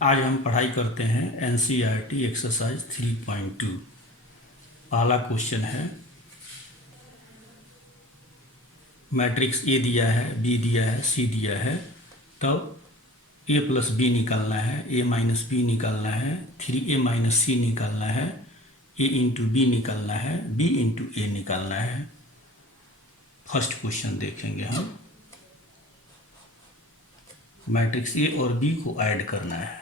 आज हम पढ़ाई करते हैं एनसीईआरटी एक्सरसाइज 3.2। पहला क्वेश्चन है, मैट्रिक्स ए दिया है, बी दिया है, सी दिया है, तब ए प्लस बी निकालना है, ए माइनस बी निकालना है, 3a माइनस सी निकालना है, ए इंटू बी निकालना है, बी इंटू ए निकालना है। फर्स्ट क्वेश्चन देखेंगे हम। मैट्रिक्स ए और बी को ऐड करना है,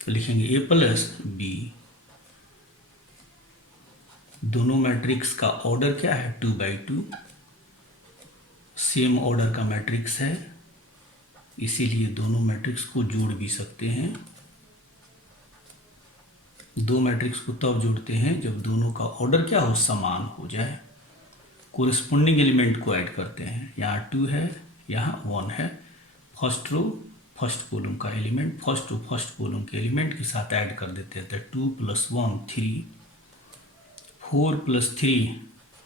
तो लिखेंगे ए प्लस बी। दोनों मैट्रिक्स का ऑर्डर क्या है? 2/2। सेम ऑर्डर का मैट्रिक्स है, इसीलिए दोनों मैट्रिक्स को जोड़ भी सकते हैं। दो मैट्रिक्स को तब जोड़ते हैं जब दोनों का ऑर्डर क्या हो? समान हो जाए। कोरिस्पोंडिंग एलिमेंट को ऐड करते हैं। यहाँ 2 है, यहाँ 1 है। फर्स्ट रो फर्स्ट कॉलम का element first row first column के एलिमेंट के साथ ऐड कर देते हैं। तो 2 + 1 3, 4 + 3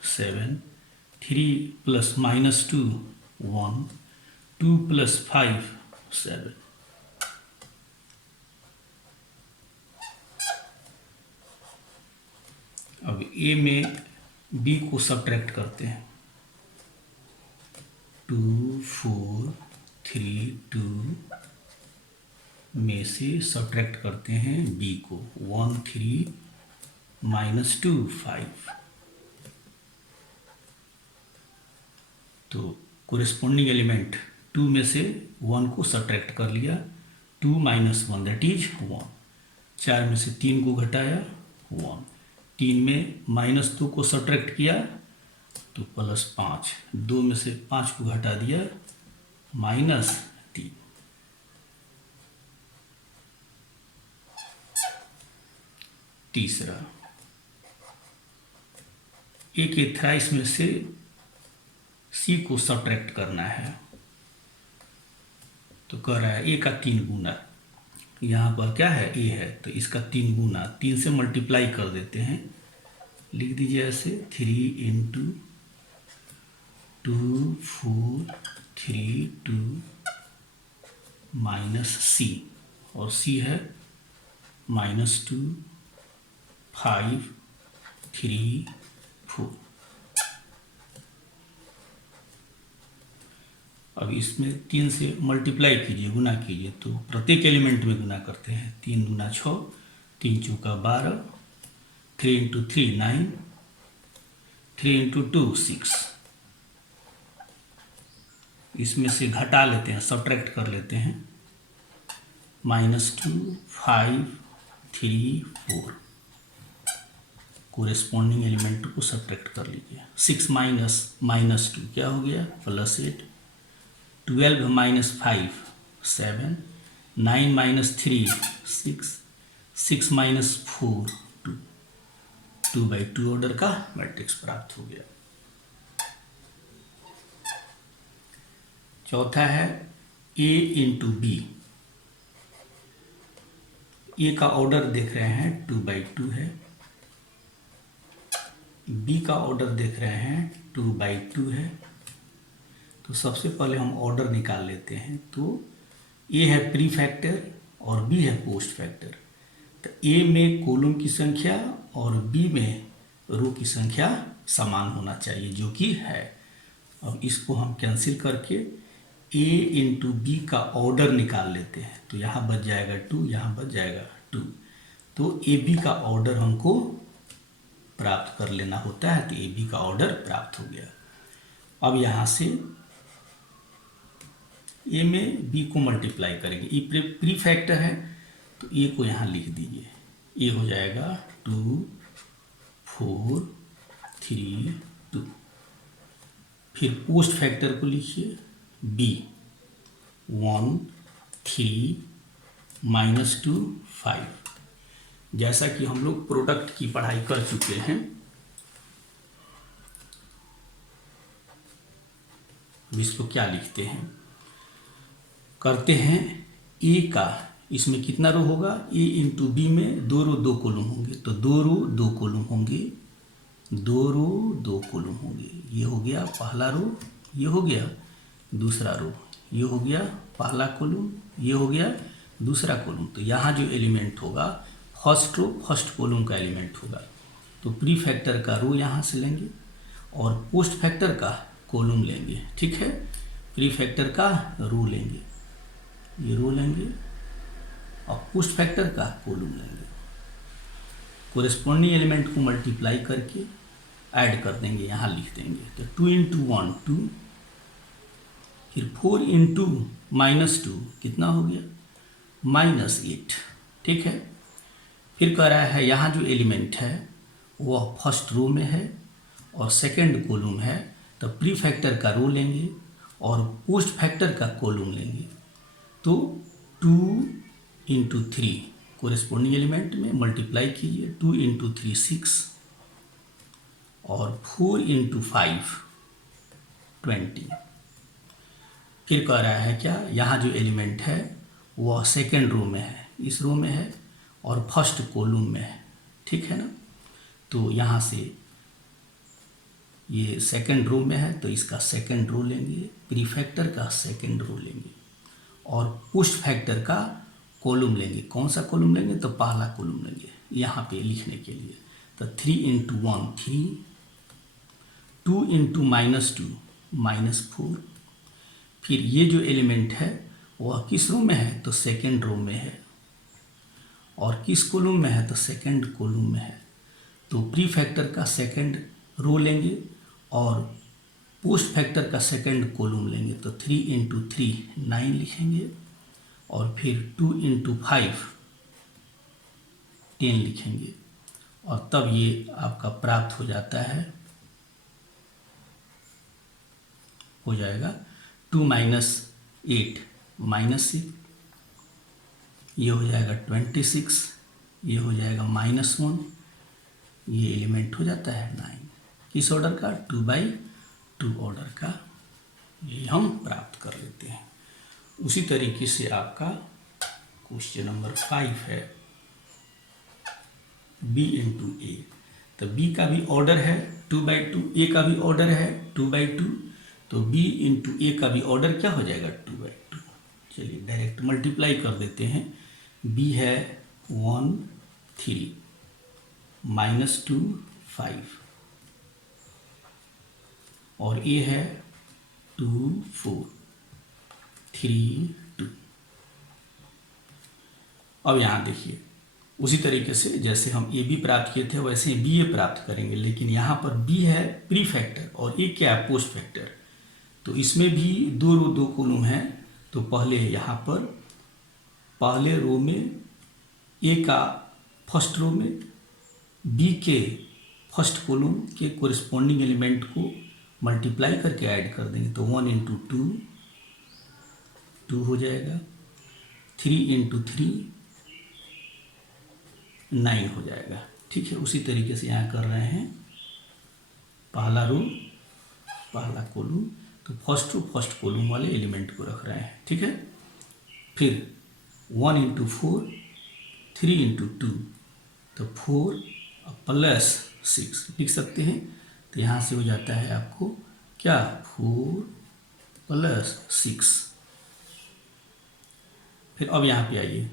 7, 3 + -2 1, 2 + 5 7। अब ए में बी को सब्ट्रैक्ट करते हैं। 2 4 3 2 में से सब्ट्रैक्ट करते हैं बी को। 1 3 -2 5। तो कोरिस्पोंडिंग एलिमेंट 2 में से 1 को सब्ट्रैक्ट कर लिया। 2 - 1 दैट इज 1। 4 में से 3 को घटाया 1। 3 में -2 को सब्ट्रैक्ट किया तो +5। 2 में से 5 को घटा दिया -3। तीसरा, ए के थ्राइस में से सी को सब्ट्रैक्ट करना है। तो कह रहा है ए का 3 गुना। यहाँ पर क्या है? ए है, तो इसका 3 गुना 3 से मल्टीप्लाई कर देते हैं। लिख दीजिए ऐसे 3 × 2 4 3 2 -c, और c है -2 5 3 4। अब इसमें 3 से मल्टीप्लाई कीजिए, गुना कीजिए, तो प्रत्येक एलिमेंट में गुना करते हैं। 3 × 6, 3 चौका 12, 3 × 3 9, 3 × 2 6। इसमें से घटा लेते हैं, सब्ट्रैक्ट कर लेते हैं। -2 5 3 4। कोरेस्पॉन्डिंग एलिमेंट को सब्ट्रैक्ट कर लीजिए। 6 -2 क्या हो गया? +8। 12 - 5 7, 9 - 3 6, 6 - 4 2। 2/2 ऑर्डर का मैट्रिक्स प्राप्त हो गया। चौथा है ए × बी। ए का ऑर्डर देख रहे हैं 2/2 है, बी का ऑर्डर देख रहे हैं 2/2 है। तो सबसे पहले हम ऑर्डर निकाल लेते हैं। तो ए है प्री फैक्टर और बी है पोस्ट फैक्टर। तो ए में कॉलम की संख्या और बी में रो की संख्या समान होना चाहिए, जो कि है। अब इसको हम कैंसिल करके ए × बी का ऑर्डर निकाल लेते हैं। तो यहाँ बच जाएगा 2, यहाँ बच जाएगा 2। तो ए बी का ऑर्डर हमको प्राप्त कर लेना होता है। तो ए बी का ऑर्डर प्राप्त हो गया। अब यहाँ से ए में बी को मल्टीप्लाई करेंगे। ए प्री फैक्टर है, तो ए को यहाँ लिख दीजिए। ए हो जाएगा 2 4 3 2। फिर पोस्ट फैक्टर को लिखिए बी 1 3 -2 5। जैसा कि हम लोग प्रोडक्ट की पढ़ाई कर चुके हैं, इसको क्या लिखते हैं? करते हैं ए का, इसमें कितना रो होगा? ए × बी में 2 रो 2 कॉलम होंगे, तो 2 रो 2 कॉलम होंगे, 2 रो 2 कॉलम होंगे। ये हो गया पहला रो, ये हो गया दूसरा रो, ये हो गया पहला कॉलम, ये हो गया दूसरा कॉलम, तो यहाँ जो एलिमेंट होगा फर्स्ट रो फर्स्ट कॉलम का एलिमेंट होगा, तो प्री फैक्टर का रो यहाँ से लेंगे और पोस्ट फैक्टर का कॉलम लेंगे। ठीक है, प्री फैक्टर का रो लेंगे, ये रो लेंगे और पोस्ट फैक्टर का कॉलम लेंगे। कोरेस्पॉन्डिंग एलिमेंट को मल्टीप्लाई करके ऐड कर देंगे, यहाँ लिख देंगे। तो 2 इंटू 1 2, फिर 4 इंटू -2 कितना हो गया -8। ठीक है, फिर कह रहा है यहाँ जो एलिमेंट है वह फर्स्ट रो में है और सेकंड कॉलम है, तो प्री फैक्टर का रो लेंगे और पोस्ट फैक्टर का कॉलम लेंगे। तो 2 इंटू 3 कोरेस्पॉन्डिंग एलिमेंट में मल्टीप्लाई कीजिए, 2 इंटू 3 6 और 4 इंटू 5 20। फिर कह रहा है क्या, यहाँ जो एलिमेंट है वह सेकेंड रो में है, इस रो में है और फर्स्ट कॉलम में है। ठीक है ना, तो यहाँ से ये सेकेंड रो में है तो इसका सेकेंड रो लेंगे, प्री फैक्टर का सेकेंड रो लेंगे और पोस्ट फैक्टर का कॉलम लेंगे। कौन सा कॉलम लेंगे, तो पहला कॉलम लेंगे यहाँ पे लिखने के लिए। तो 3 इंटू 1 3, 2 इंटू -2 -4। फिर ये जो एलिमेंट है वह किस रो में है, तो सेकेंड रो में है और किस कॉलम में है, तो सेकेंड कॉलम में है। तो प्री फैक्टर का सेकेंड रो लेंगे और पोस्ट फैक्टर का सेकेंड कॉलम लेंगे। तो 3 इंटू 3 9 लिखेंगे और फिर 2 इंटू 5 10 लिखेंगे और तब ये आपका प्राप्त हो जाता है, हो जाएगा 2 - 8 -6, ये हो जाएगा 26, ये हो जाएगा -1, ये एलिमेंट हो जाता है 9। किस ऑर्डर का, 2/2 ऑर्डर का, ये हम प्राप्त कर लेते हैं। उसी तरीके से आपका क्वेश्चन नंबर 5 है b इंटू ए। तो b का भी ऑर्डर है 2/2, a का भी ऑर्डर है 2/2, तो b इंटू ए का भी ऑर्डर क्या हो जाएगा 2/2। चलिए डायरेक्ट मल्टीप्लाई कर देते हैं। b है 1 3 -2 5 और a है 2 4 3 2। अब यहाँ देखिए उसी तरीके से जैसे हम ए बी प्राप्त किए थे वैसे बी ए प्राप्त करेंगे, लेकिन यहाँ पर बी है प्री फैक्टर और ए क्या है पोस्ट फैक्टर। तो इसमें भी 2 रो 2 कॉलम हैं। तो पहले यहाँ पर पहले रो में ए का फर्स्ट रो में बी के फर्स्ट कॉलम के कोरिस्पॉन्डिंग एलिमेंट को मल्टीप्लाई करके ऐड कर देंगे। तो 1 इंटू 2 2 हो जाएगा, 3 इंटू 3 9 हो जाएगा। ठीक है, उसी तरीके से यहाँ कर रहे हैं, पहला रो पहला कॉलम, तो फर्स्ट रो फर्स्ट कॉलम वाले एलिमेंट को रख रहे हैं। ठीक है, फिर 1 इंटू 4 3 इंटू 2 तो 4 प्लस 6 लिख सकते हैं। तो यहाँ से हो जाता है आपको क्या 4 प्लस 6। फिर अब यहाँ पे आइए,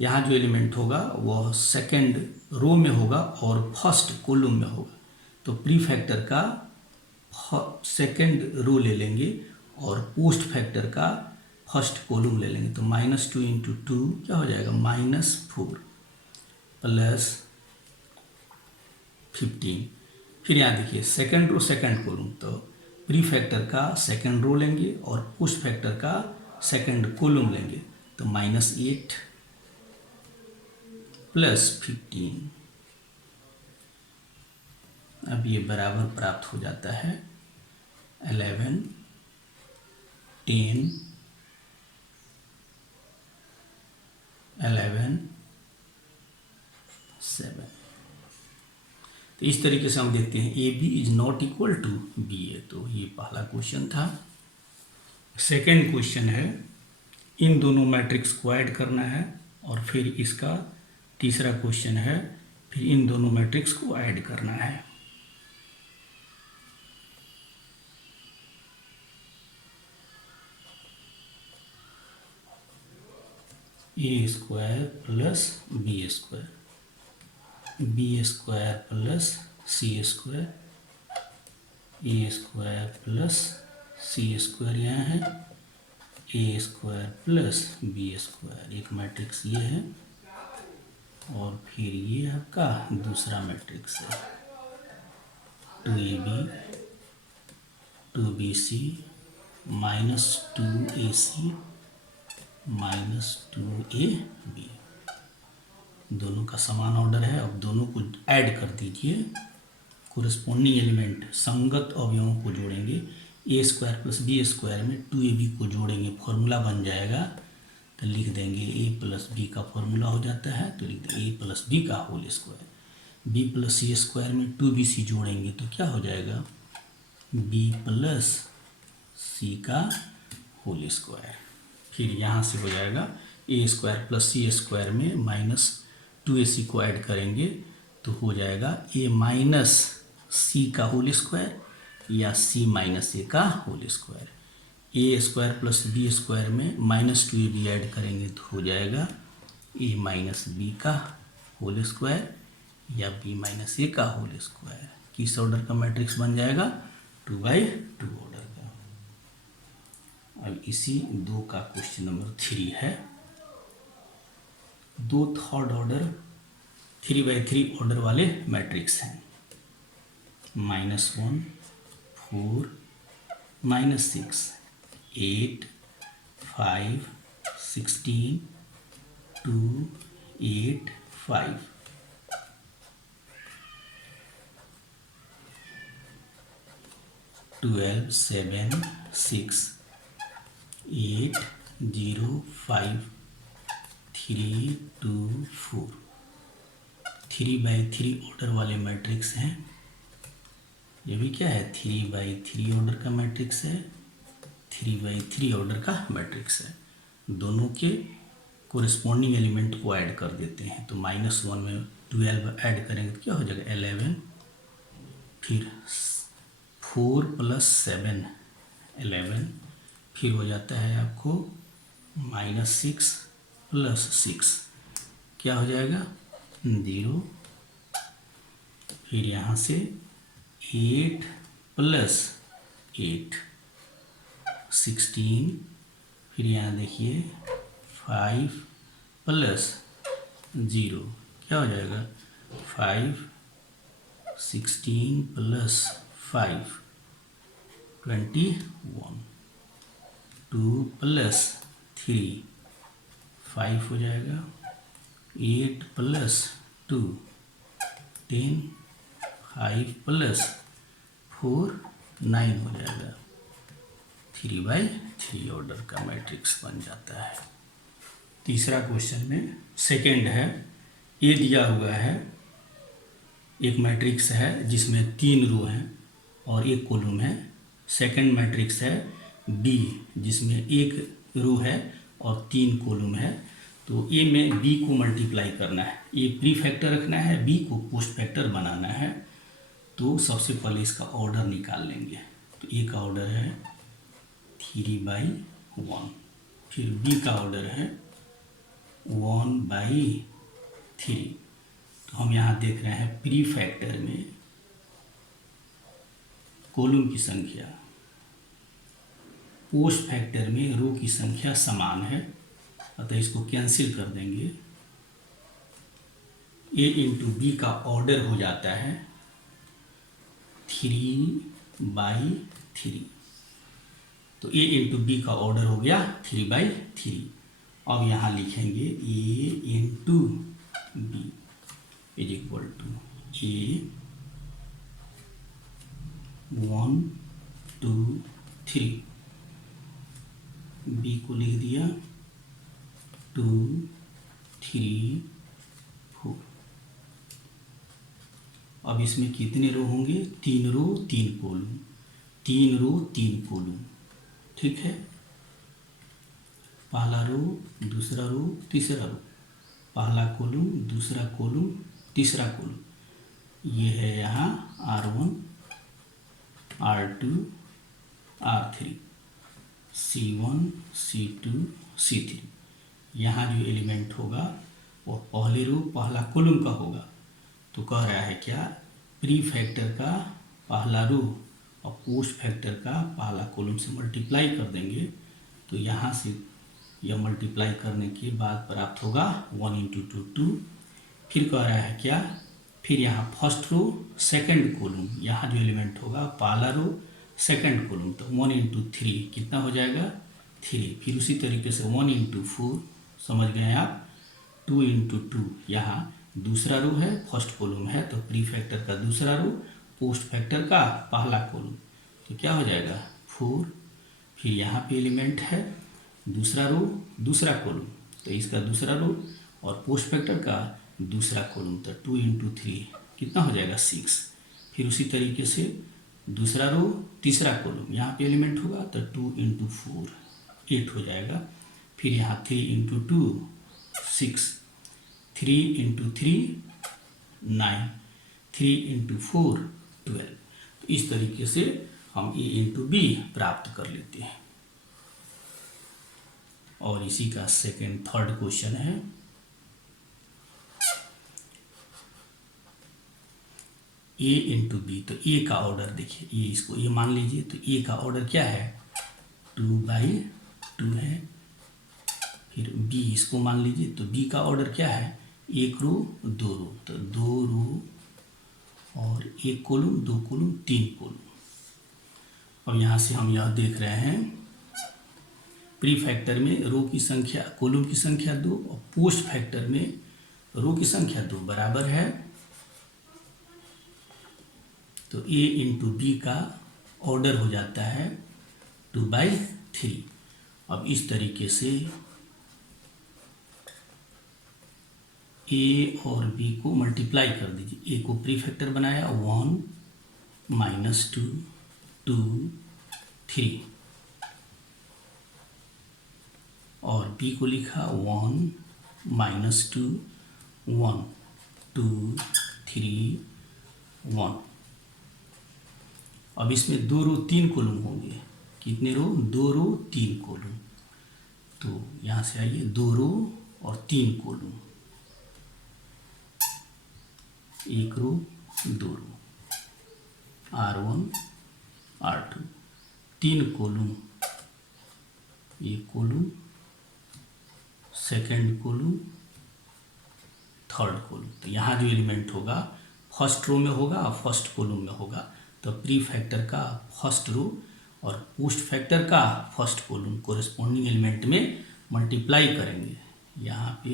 यहाँ जो एलिमेंट होगा वह सेकंड रो में होगा और फर्स्ट कॉलम में होगा। तो प्री फैक्टर का सेकंड रो ले लेंगे और पोस्ट फैक्टर का फर्स्ट कॉलम ले लेंगे। तो -2 इंटू 2 क्या हो जाएगा -4 प्लस 15। फिर यहाँ देखिए सेकंड रो सेकंड कॉलम, तो प्री फैक्टर का सेकंड रो लेंगे और पोस्ट फैक्टर का सेकंड कॉलम लेंगे। तो -8 प्लस 15। अब ये बराबर प्राप्त हो जाता है 11 10 11 7। तो इस तरीके से हम देखते हैं A B is not equal to B A. तो ये पहला क्वेश्चन था। सेकेंड क्वेश्चन है इन दोनों मैट्रिक्स को ऐड करना है और फिर इसका तीसरा क्वेश्चन है फिर इन दोनों मैट्रिक्स को ऐड करना है। A square plus B square, B square plus C square, A square plus C square यहाँ है, A square plus B square, एक मैट्रिक्स ये है और फिर ये आपका दूसरा मैट्रिक्स है 2ab 2bc minus 2ac minus 2ab, दोनों का समान ऑर्डर है। अब दोनों को ऐड कर दीजिए, कोरिस्पोंडिंग एलिमेंट संगत अवयवों को जोड़ेंगे, ए स्क्वायर प्लस बी स्क्वायर में 2ab को जोड़ेंगे, फॉर्मूला बन जाएगा। तो लिख देंगे ए प्लस बी का फॉर्मूला हो जाता है, तो लिख देंगे ए प्लस बी का whole square, B plus C square में 2bc जोड़ेंगे तो क्या हो जाएगा, बी प्लस सी का होल स्क्वायर। फिर यहाँ से हो जाएगा ए स्क्वायर प्लस सी स्क्वायर में माइनस 2ac को ऐड करेंगे तो हो जाएगा ए माइनस सी का होल स्क्वायर या सी माइनस ए का whole square. A square plus B square में माइनस 2ab ऐड करेंगे तो हो जाएगा ए माइनस बी का होल स्क्वायर या बी माइनस ए का होल स्क्वायर। किस ऑर्डर का मैट्रिक्स बन जाएगा, 2/2 ऑर्डर का। अब इसी 2 का क्वेश्चन नंबर 3 है। 2 थर्ड ऑर्डर 3/3 ऑर्डर वाले मैट्रिक्स हैं, -1 4 -6 8 5 16 2 8 5, 12 7 6 8 0 5 3 2 4, 3/3 ऑर्डर वाले मैट्रिक्स हैं। ये भी क्या है, 3/3 ऑर्डर का मैट्रिक्स है, 3/3 ऑर्डर का मैट्रिक्स है। दोनों के कोरिस्पोंडिंग एलिमेंट को ऐड कर देते हैं, तो -1 में 12 ऐड करेंगे तो क्या हो जाएगा 11, फिर 4 + 7 11, फिर हो जाता है आपको -6 + 6 क्या हो जाएगा 0, फिर यहाँ से 8 + 8 16, फिर यहाँ देखिए 5 + 0 क्या हो जाएगा 5, 16 + 5 21, 2 + 3 5 हो जाएगा, 8 + 2 10, 5 + 4 9 हो जाएगा। 3/3 ऑर्डर का मैट्रिक्स बन जाता है। तीसरा क्वेश्चन में सेकंड है, ए दिया हुआ है, एक मैट्रिक्स है जिसमें 3 रो हैं और 1 कॉलम है। सेकंड मैट्रिक्स है बी जिसमें 1 रो है और 3 कॉलम है। तो ए में बी को मल्टीप्लाई करना है, ए प्री फैक्टर रखना है, बी को पोस्ट फैक्टर बनाना है। तो सबसे पहले इसका ऑर्डर निकाल लेंगे। तो ए का ऑर्डर है 3/1, फिर बी का ऑर्डर है 1/3। तो हम यहाँ देख रहे हैं प्री फैक्टर में कॉलम की संख्या, पोस्ट फैक्टर में रो की संख्या समान है, अतः इसको कैंसिल कर देंगे। ए इंटू बी का ऑर्डर हो जाता है 3/3। तो ए इंटू बी का ऑर्डर हो गया 3/3। अब यहाँ लिखेंगे A into B is equal to A 1 2 3, B को लिख दिया 2 3 4। अब इसमें कितने रो होंगे, 3 रो 3 कॉलम, 3 रो 3 कॉलम, ठीक है। पहला रो, दूसरा रो, तीसरा रो, पहला कॉलम, दूसरा कॉलम, तीसरा कॉलम। ये है यहाँ R1 R2 R3 C1 C2 C3। यहाँ जो एलिमेंट होगा वो पहले रो पहला कॉलम का होगा। तो कह रहा है क्या, प्री फैक्टर का पहला रो और पोस्ट फैक्टर का पहला कॉलम से मल्टीप्लाई कर देंगे तो यहाँ से यह मल्टीप्लाई करने के बाद प्राप्त होगा 1 × 2 2। फिर कह रहा है क्या, फिर यहाँ फर्स्ट रो सेकंड कॉलम, यहाँ जो एलिमेंट होगा पहला रो सेकंड कॉलम, तो 1 × 3 कितना हो जाएगा 3। फिर उसी तरीके से 1 × 4 समझ गए आप, 2 × 2 यहाँ दूसरा रो है फर्स्ट कॉलम है तो प्री फैक्टर का दूसरा रो पोस्ट फैक्टर का पहला कॉलम, तो क्या हो जाएगा 4। फिर यहाँ पे एलिमेंट है दूसरा रो दूसरा कॉलम तो इसका दूसरा रो और पोस्ट फैक्टर का दूसरा कॉलम, तो 2 × 3 कितना हो जाएगा 6। फिर उसी तरीके से दूसरा रो तीसरा कॉलम, यहाँ पे एलिमेंट होगा तो 2 × 4 8 हो जाएगा। फिर यहाँ 3 × 2 6, 3 × 3 9, 3 × 4 12। तो इस तरीके से हम A × B प्राप्त कर लेते हैं। और इसी का थर्ड क्वेश्चन है, A × B। तो A का ऑर्डर देखिए, ये इसको ये मान लीजिए, तो A का ऑर्डर क्या है 2/2 है। फिर B इसको मान लीजिए, तो B का ऑर्डर क्या है 1 रो 2 रो, तो 2 रो और 1 कॉलम 2 कॉलम 3 कॉलम। और यहाँ से हम यह देख रहे हैं प्री फैक्टर में रो की संख्या कॉलम की संख्या 2 और पोस्ट फैक्टर में रो की संख्या 2 बराबर है। तो A × B का ऑर्डर हो जाता है 2/3। अब इस तरीके से A और B को मल्टीप्लाई कर दीजिए। A को प्री फैक्टर बनाया 1 -2 2 3 और B को लिखा 1 -2 1 2 3 1। अब इसमें 2 रो 3 कॉलम होंगे, कितने रो 2 रो 3 कॉलम। तो यहाँ से आइए 2 रो और 3 कॉलम, 1 रो 2 रो R1 R2 3 column, 1 column second column third column. तो यहाँ जो एलिमेंट होगा फर्स्ट रो में होगा और फर्स्ट कॉलम में होगा, तो प्री फैक्टर का फर्स्ट रो और पोस्ट फैक्टर का फर्स्ट कॉलम कोरेस्पॉन्डिंग एलिमेंट में मल्टीप्लाई करेंगे। यहाँ पे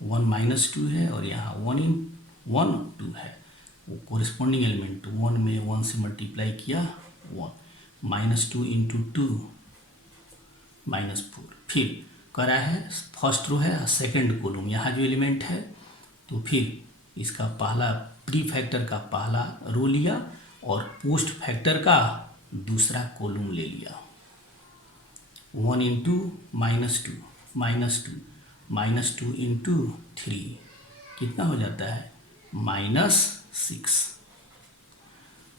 1 -2 है और यहाँ 1 × 1 2 है, वो कोरेस्पॉन्डिंग एलिमेंट 1 में 1 से मल्टीप्लाई किया 1 -2 × 2 -4। फिर करा है फर्स्ट रो है सेकंड कॉलम, यहाँ जो एलिमेंट है तो फिर इसका पहला प्री फैक्टर का पहला रो लिया और पोस्ट फैक्टर का दूसरा कॉलम ले लिया। 1 × -2 -2 -2 × 3 कितना हो जाता है -6।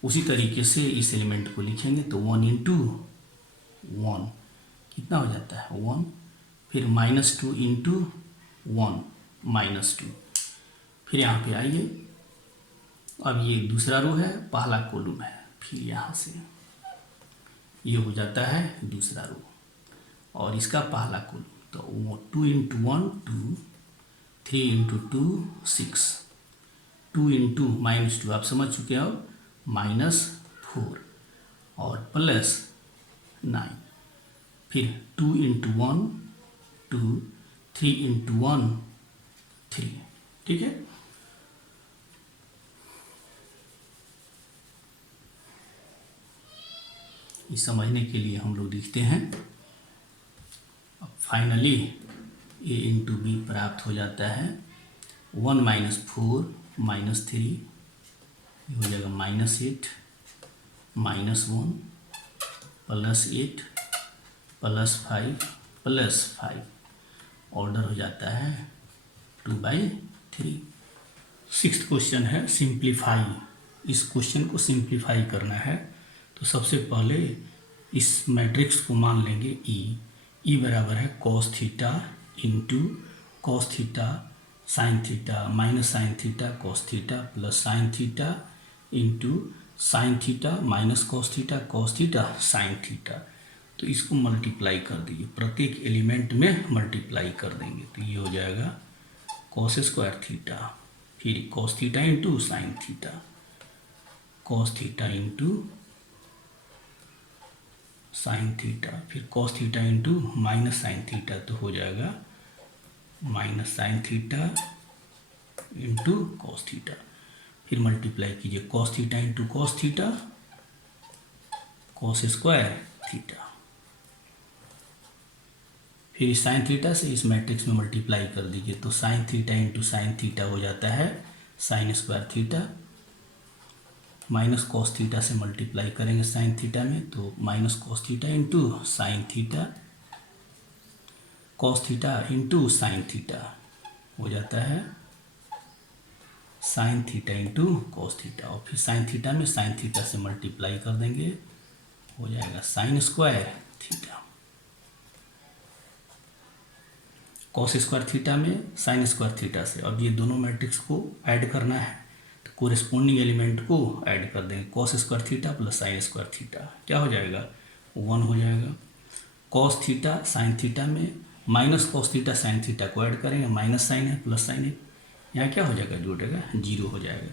उसी तरीके से इस एलिमेंट को लिखेंगे तो 1 × 1 कितना हो जाता है 1। फिर -2 × 1 -2। फिर यहाँ पे आइए, अब ये दूसरा रो है पहला कॉलम है, फिर यहाँ से ये हो जाता है दूसरा रो और इसका पहला कॉलम, तो 2 × 1 2 3 × 2 6 2 × -2 आप समझ चुके हो -4 और +9। फिर 2 × 1 2 3 × 1 3। ठीक है, इस समझने के लिए हम लोग लिखते हैं। अब फाइनली A × B प्राप्त हो जाता है 1 -4 -3, ये हो जाएगा -8 -1 +8 +5 ऑर्डर हो जाता है 2/3। 6th क्वेश्चन है सिंप्लीफाई। इस क्वेश्चन को सिंप्लीफाई करना है तो सबसे पहले इस मैट्रिक्स को मान लेंगे E। ई बराबर है cos theta into cos theta sine theta minus sine theta cos theta plus sign theta into sine theta minus cos theta sine theta. तो इसको मल्टीप्लाई कर दीजिए, प्रत्येक एलिमेंट में मल्टीप्लाई कर देंगे तो ये हो जाएगा कॉस स्क्वायर थीटा, फिर cos theta into sine theta, cos theta into sine theta, फिर cos theta into minus sine theta, तो हो जाएगा minus sine theta into cos theta. फिर मल्टीप्लाई कीजिए cos theta into cos theta cos square theta, फिर sine theta से इस matrix में मल्टीप्लाई कर दीजिए तो sine theta into sine theta हो जाता है sine square theta, minus cos theta से मल्टीप्लाई करेंगे साइन थीटा में तो minus cos theta into sine theta cos theta into sine theta हो जाता है sign theta into cos theta, और फिर साइन थीटा में साइन थीटा से मल्टीप्लाई कर देंगे हो जाएगा sign square theta, cos square theta में साइन स्क्वायर थीटा से। अब ये दोनों मैट्रिक्स को ऐड करना है तो कोरेस्पोंडिंग एलिमेंट को ऐड कर देंगे, cos square theta plus sign square theta क्या हो जाएगा 1 हो जाएगा। कॉस थीटा साइन थीटा में minus cos theta sine theta को ऐड करेंगे, माइनस साइन है प्लस साइन है, यहाँ क्या हो जाएगा जुड़ेगा 0 हो जाएगा।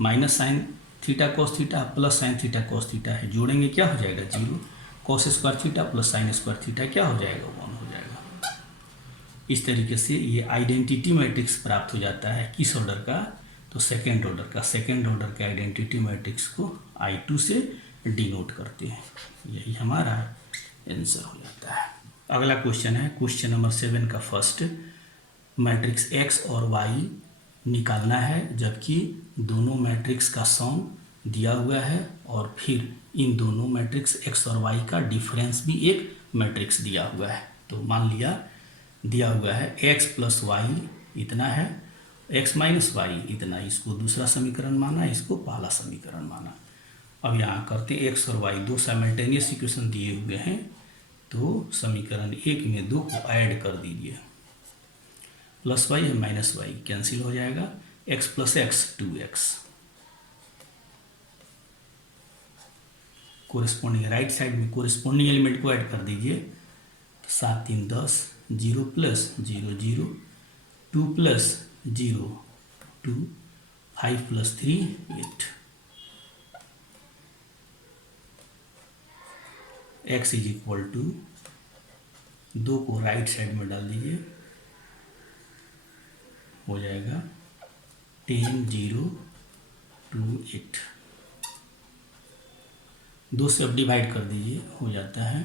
Minus sine theta cos theta plus sign theta cos theta है, जोड़ेंगे क्या हो जाएगा 0। Cos square theta plus sign square theta क्या हो जाएगा 1 हो जाएगा। इस तरीके से ये आइडेंटिटी मैट्रिक्स प्राप्त हो जाता है किस ऑर्डर का, तो सेकेंड ऑर्डर का। सेकेंड ऑर्डर के आइडेंटिटी मैट्रिक्स को I2 से डिनोट करते हैं, यही हमारा आंसर हो जाता है। अगला क्वेश्चन है क्वेश्चन नंबर 7 का फर्स्ट, मैट्रिक्स X और Y निकालना है जबकि दोनों मैट्रिक्स का सम दिया हुआ है और फिर इन दोनों मैट्रिक्स X और Y का डिफरेंस भी एक मैट्रिक्स दिया हुआ है। तो मान लिया दिया हुआ है x प्लस वाई इतना है, x माइनस वाई इतना, इसको दूसरा समीकरण माना, इसको पहला समीकरण माना। अब यहाँ करते x और y दो साइमल्टेनियस इक्वेशन दिए हुए हैं तो समीकरण 1 में 2 को ऐड कर दीजिए, प्लस वाई है माइनस वाई कैंसिल हो जाएगा, x plus X 2x, corresponding right side में कोरिस्पोंडिंग एलिमेंट को ऐड कर दीजिए, 7 3 10, 0 plus 0 0, 2 plus 0 2, 5 plus 3 8, x is equal to 2 को राइट साइड में डाल दीजिए, हो जाएगा 10 0 2 8, 2 से अब डिवाइड कर दीजिए, हो जाता है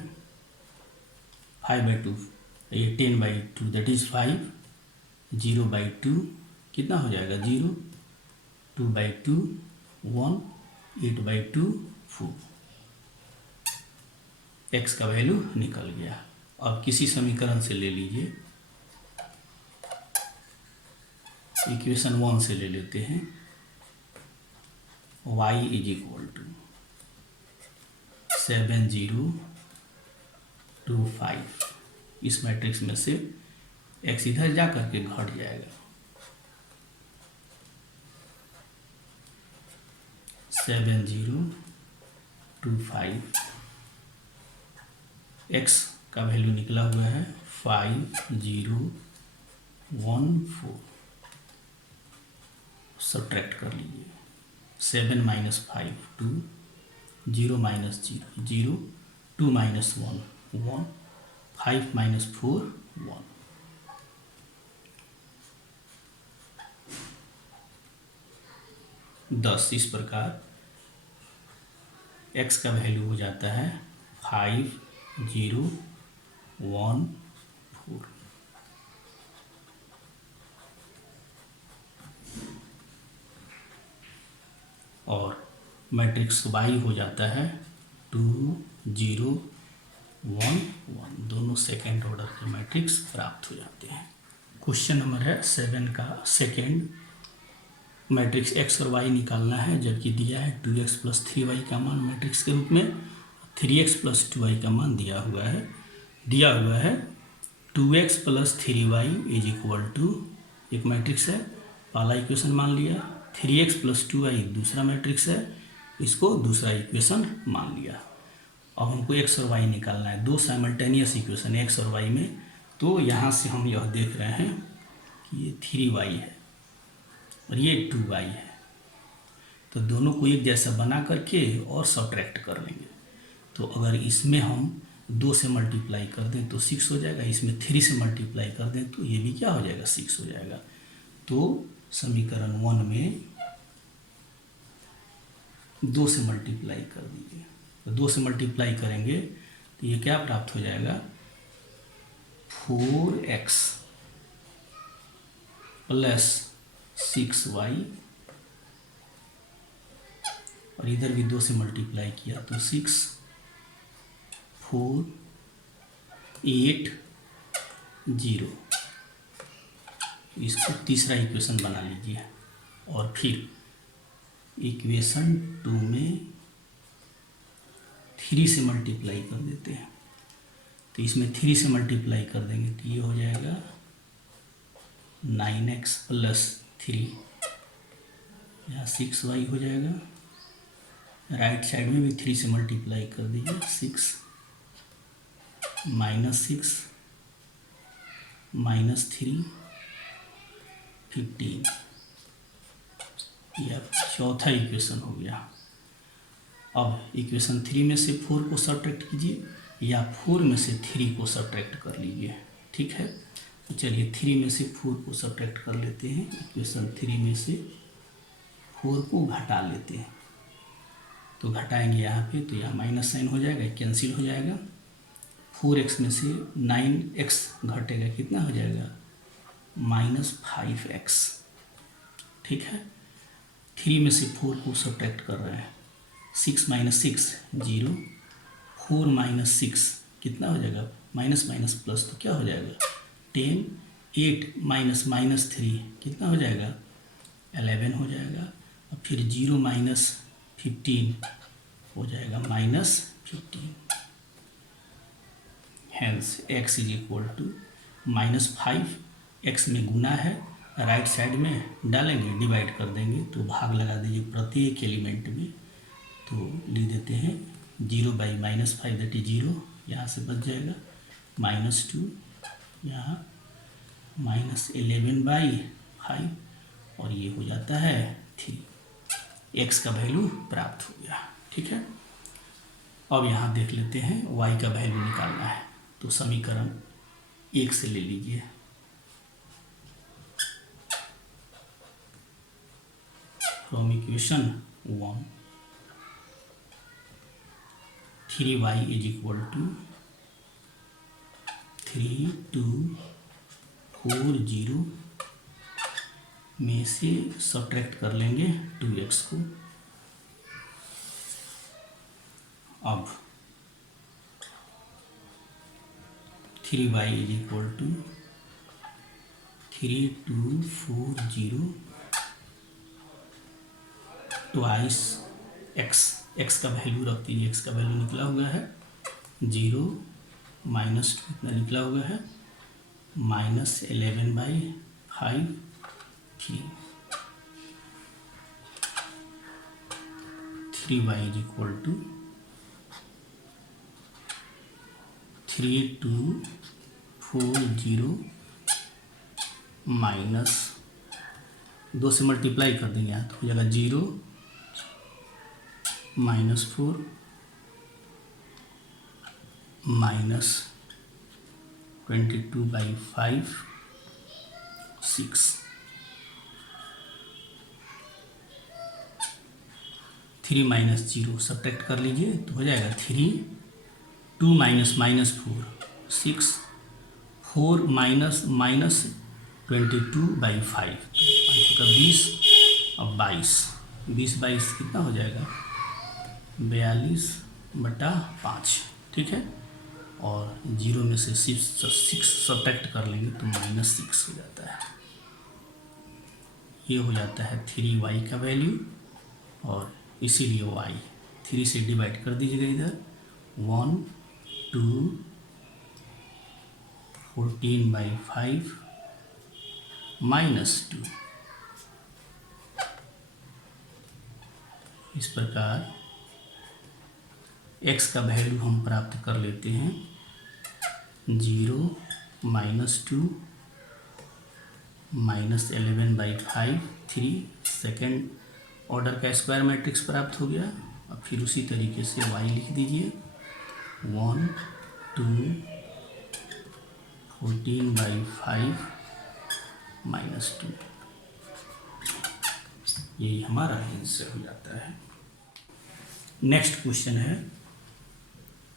5/2, ये 10/2 दैट इज 5, 0/2 कितना हो जाएगा 0, 2/2 1, 8/2 4, x का वैल्यू निकल गया। अब किसी समीकरण से ले लीजिए, इक्वेशन 1 से ले लेते हैं, y इज इक्वल टू 7 0 2 5, इस मैट्रिक्स में से x इधर जा करके घट जाएगा, 7 0 2 5, x का वैल्यू निकला हुआ है 5 0 1 4, सब्ट्रैक्ट कर लीजिए, 7 माइनस 5 2, 0 माइनस 0 0, 2 माइनस 1 1, 5 माइनस 4 1, दस। इस प्रकार x का वैल्यू हो जाता है 5 0 1 4। और मैट्रिक्स y हो जाता है 2 0 1 1, दोनों सेकेंड ऑर्डर के मैट्रिक्स प्राप्त हो जाते हैं। क्वेश्चन नंबर है 7 का सेकेंड, मैट्रिक्स x और y निकालना है जबकि दिया है 2x प्लस 3y का मान मैट्रिक्स के रूप में, 3x प्लस 2y का मान दिया हुआ है। दिया हुआ है 2x plus 3y is equal to, एक मैट्रिक्स है, पहला इक्वेशन मान लिया, 3x प्लस 2y दूसरा मैट्रिक्स है, इसको दूसरा इक्वेशन मान लिया। अब हमको x और y निकालना है, दो साइमल्टेनियस इक्वेशन है x और y में। तो यहाँ से हम यह देख रहे हैं कि ये 3y है और ये 2y है, तो दोनों को एक जैसा बना करके और सब्ट्रैक्ट कर लेंगे। तो अगर इसमें हम 2 से मल्टीप्लाई कर दें तो 6 हो जाएगा, इसमें 3 से मल्टीप्लाई कर दें तो ये भी क्या हो जाएगा, 6 हो जाएगा। तो समीकरण 1 में 2 से मल्टीप्लाई कर दीजिए, तो 2 से मल्टीप्लाई करेंगे तो ये क्या प्राप्त हो जाएगा, 4x प्लस 6y, और इधर भी 2 से मल्टीप्लाई किया तो 6, 4, 8, 0, इसको तीसरा इक्वेशन बना लीजिए। और फिर इक्वेशन 2 में 3 से मल्टीप्लाई कर देते हैं, तो इसमें 3 से मल्टीप्लाई कर देंगे तो ये हो जाएगा 9x प्लस 3, यहाँ 6y हो जाएगा। राइट साइड में भी 3 से मल्टीप्लाई कर दीजिए, 6 माइनस 6 माइनस 3, 15, यह चौथा इक्वेशन हो गया। अब इक्वेशन 3 में से 4 को सब्ट्रैक्ट कीजिए या 4 में से 3 को सब्ट्रैक्ट कर लीजिए, ठीक है। तो चलिए 3 में से 4 को सब्ट्रैक्ट कर लेते हैं। इक्वेशन 3 में से 4 को घटा लेते हैं, तो घटाएंगे यहाँ पे तो यहाँ माइनस साइन हो जाएगा, कैंसिल हो जाएगा। 4x में से 9x घटेगा, कितना हो जाएगा, -5x, ठीक है। 3 में से 4 को सब्ट्रैक्ट कर रहे हैं, 6 माइनस 6 0, 4 माइनस 6 कितना हो जाएगा, माइनस माइनस प्लस तो क्या हो जाएगा 10, 8 माइनस माइनस 3 कितना हो जाएगा 11 हो जाएगा। और फिर 0 माइनस 15 हो जाएगा -15। Hence x is equal to -5, x में गुना है, राइट साइड में डालेंगे, डिवाइड कर देंगे तो भाग लगा दीजिए प्रत्येक एलिमेंट में, तो लिख देते हैं 0 बाई -5 दैट इज 0, यहाँ से बच जाएगा -2, यहाँ -11 बाई 5, और ये हो जाता है 3। x का वैल्यू प्राप्त हो गया, ठीक है। अब यहाँ देख लेते हैं y का वैल्यू निकालना है, तो समीकरण 1 से ले लीजिए। From equation 1 3y is equal to 3, 2, 4, 0 में से सब्ट्रैक्ट कर लेंगे 2x को। अब 3y is equal to 3, 2, 4, 0 twice x का वैल्यू रख दीजिए, x का वैल्यू निकला हुआ है 0 माइनस 2 कितना निकला हुआ है -11 by 5, 3y is equal to 3, 2, 4, 0 minus 2 से मल्टीप्लाई कर देंगे यहाँ तो हो जाएगा 0 -4 माइनस 22 बाई 5, 6, 3 माइनस 0 सब्ट्रैक्ट कर लीजिए तो हो जाएगा 3, 2 माइनस -4 6, 4 माइनस 22 बाई 5, 5 का 20 और 20 कितना हो जाएगा 42/5, ठीक है। और 0 में से 6 सब्ट्रैक्ट कर लेंगे तो -6 हो जाता है। ये हो जाता है 3y का वैल्यू, और इसीलिए y 3 से डिवाइड कर दीजिएगा इधर 1, 2, 14/5 -2। इस प्रकार x का वैल्यू हम प्राप्त कर लेते हैं 0 -2 -11/5 3। सेकेंड ऑर्डर का स्क्वायर मैट्रिक्स प्राप्त हो गया। अब फिर उसी तरीके से y लिख दीजिए 1 2 14/5 -2। यही हमारा आंसर हो जाता है। नेक्स्ट क्वेश्चन है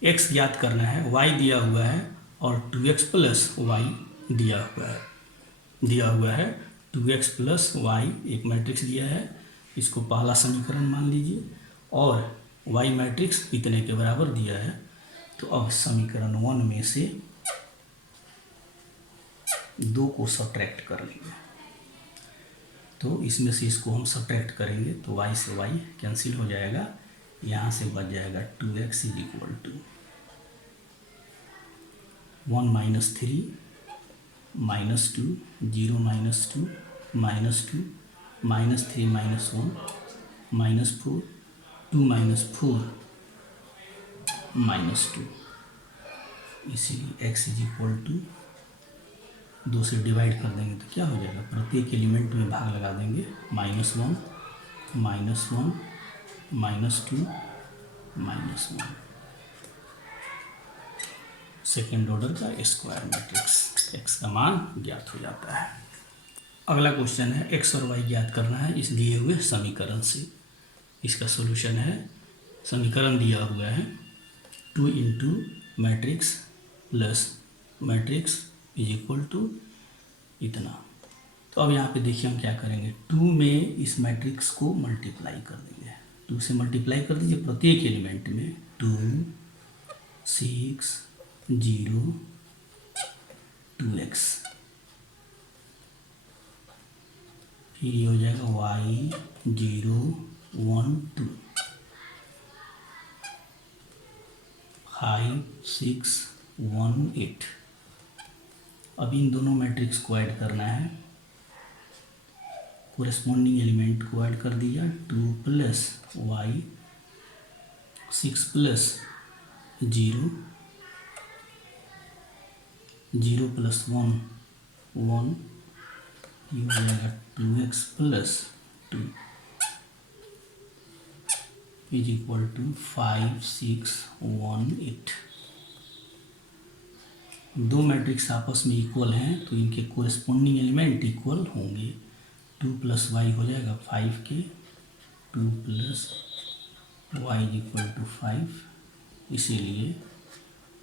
x ज्ञात करना है, y दिया हुआ है और 2x प्लस y दिया हुआ है 2x प्लस y एक मैट्रिक्स दिया है, इसको पहला समीकरण मान लीजिए और y मैट्रिक्स इतने के बराबर दिया है। तो अब समीकरण 1 में से 2 को सब्ट्रैक्ट कर लेंगे। तो इसमें से इसको हम सब्ट्रैक्ट करेंगे तो y से y कैंसिल हो जाएगा, यहाँ से बच जाएगा 2x = 1 - 3 -2 0 - 2 -2 -3 -1 -4 2 - 4 -2। इसीलिए x = 2 से डिवाइड कर देंगे तो क्या हो जाएगा, प्रत्येक एलिमेंट में भाग लगा देंगे -1 -1 -2 -1। सेकेंड ऑर्डर का स्क्वायर मैट्रिक्स x का मान ज्ञात हो जाता है। अगला क्वेश्चन है x और y ज्ञात करना है इस दिए हुए समीकरण से। इसका सॉल्यूशन है, समीकरण दिया हुआ है 2 × मैट्रिक्स प्लस मैट्रिक्स = इतना। तो अब यहाँ पे देखिए हम क्या करेंगे, 2 में इस मैट्रिक्स को मल्टीप्लाई कर देंगे। 2 से मल्टीप्लाई कर दीजिए प्रत्येक एलिमेंट में 2 6 0 2x। फिर ये हो जाएगा y 0 1 2 5 6 1 8। अब इन दोनों मैट्रिक्स को ऐड करना है, कोरेस्पॉन्डिंग एलिमेंट को ऐड कर दिया 2 + y 6 + 0 0 + 1 1। ये हो जाएगा 2x + 2 = 5 6 1 8। दो मैट्रिक्स आपस में इक्वल हैं तो इनके कोरेस्पॉन्डिंग एलिमेंट इक्वल होंगे। 2 + y हो जाएगा 5 के, 2 + y = 5। इसीलिए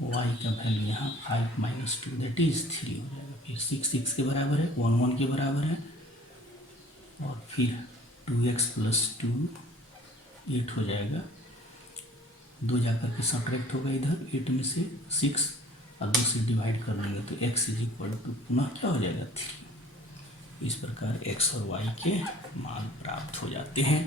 y का वैल्यू यहाँ 5 - 2 दैट इज़ 3 हो जाएगा। फिर 6 6 के बराबर है, 1 1 के बराबर है और फिर 2x + 2 8 हो जाएगा। 2 जाकर के सब्ट्रैक्ट होगा इधर, 8 में से 6 और 2 से डिवाइड कर देंगे तो x = पुनः क्या हो जाएगा 3। इस प्रकार x और y के मान प्राप्त हो जाते हैं।